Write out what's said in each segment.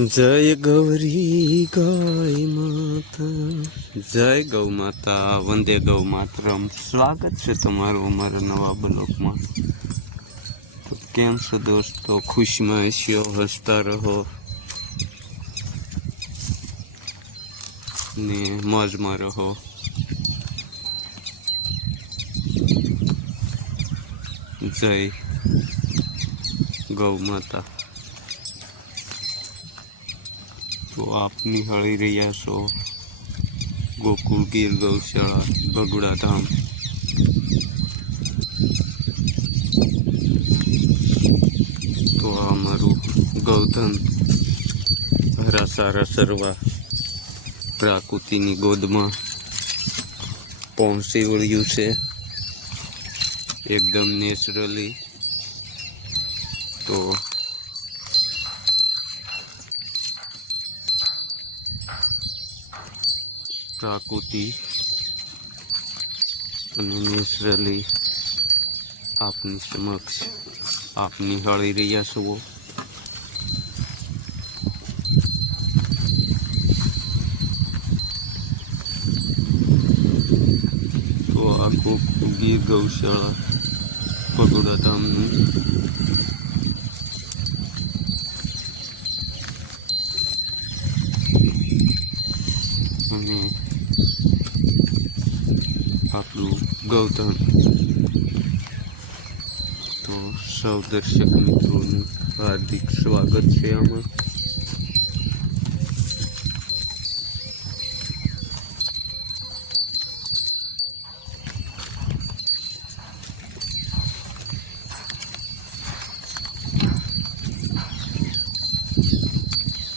जय गौरी गाय माता, जय गौ माता, वंदे गौ मातरम। स्वागत है તમારું અમારા નવા બ્લોગમાં। તો કેમ છો દોસ્તો? ખુશમાં હશો, હસતા રહો ને મોજમાં રહો। જય ગૌ માતા। तो आप निहाળી રહ્યા છો ગોકુળ ગીર ગૌશાળા બગુડા ધામ। તો આ અમારું ગૌધન હરાસારા સરવા પ્રાકૃતિની ગોદમાં પહોંચી વળ્યું છે એકદમ નેચરલી। તો प्राकृति नेचरली आपनी समक्ष आप निहाળી રહ્યા છો। તો આ ગીર ગૌશાળા બગુડા ધામનું અને આપણું ગૌધન। તો સૌ દર્શક મિત્રોનું હાર્દિક સ્વાગત છે આમાં।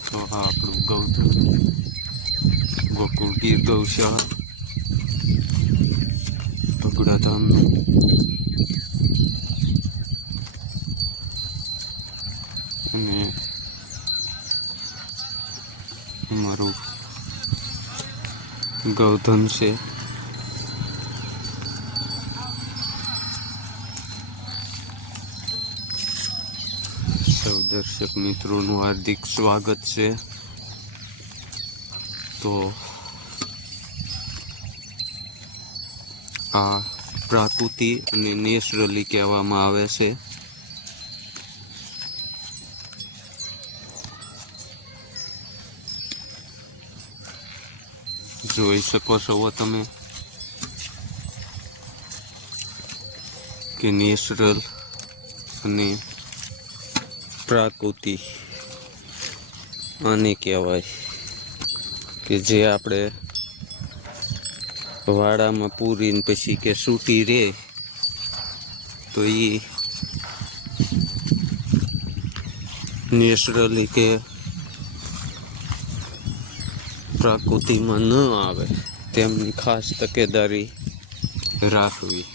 તો આ આપણું ગૌધન ગોકુળ ગીર ગૌશાળા બગુડા ધામનું અને અમારું ગૌધન છે। સૌ દર્શક મિત્રોનું હાર્દિક સ્વાગત છે। તો આ પ્રાકૃતિ અને નેચરલી કહેવામાં આવે છે। જોઈ શકો છો તમે કે નેચરલ અને પ્રાકૃતિ આને કહેવાય કે જે આપણે વાડામાં પૂરીને પછી કે સૂટી રહે તો એ નેચરલી કે પ્રાકૃતિમાં ન આવે તેમની ખાસ તકેદારી રાખવી।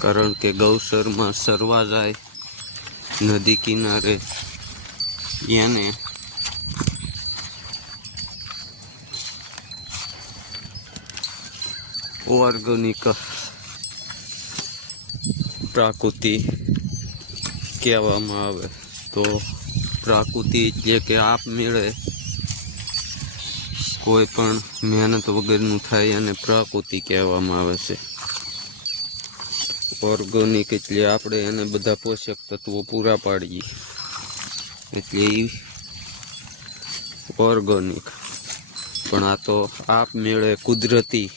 કારણ કે ગૌસરમાં સરવા જાય નદી કિનારે એને ઓર્ગેનિક પ્રાકૃતિ કહેવામાં આવે। તો પ્રાકૃતિ એટલે કે આપમેળે કોઈ પણ મહેનત વગરનું થાય અને પ્રાકૃતિ કહેવામાં આવે છે। ઓર્ગેનિક એટલે આપણે એને બધા પોષક તત્વો પૂરા પાડીએ એટલે એ ઓર્ગેનિક। પણ આ તો આપમેળે કુદરતી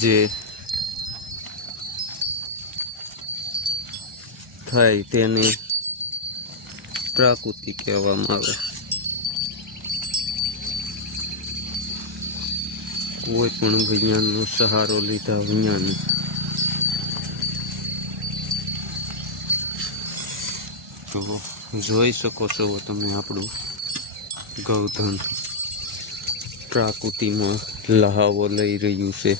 જે થાય તેને પ્રાકૃતિ કહેવામાં આવે। કોઈ પણ વિજ્ઞાનનો સહારો લીધા વિના તો જોઈ શકો છો તમે આપણું ગૌધન પ્રાકૃતિમાં લહાવો લઈ રહ્યું છે।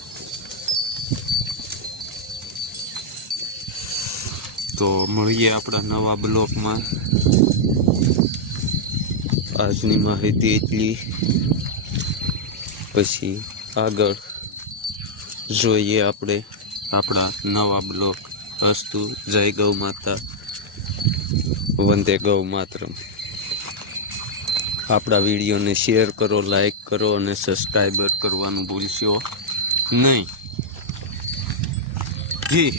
તો મળીએ આપણા નવા બ્લોગમાં। આજની માહિતી એટલી, પછી આગળ જોઈએ આપણે આપણા નવા બ્લોગ। અસ્તુ. જય ગૌ માતા, વંદે ગૌ માતરમ. આપણા વિડીયોને શેર કરો, લાઈક કરો અને સબસ્ક્રાઈબર કરવાનું ભૂલશો નહીં. જી.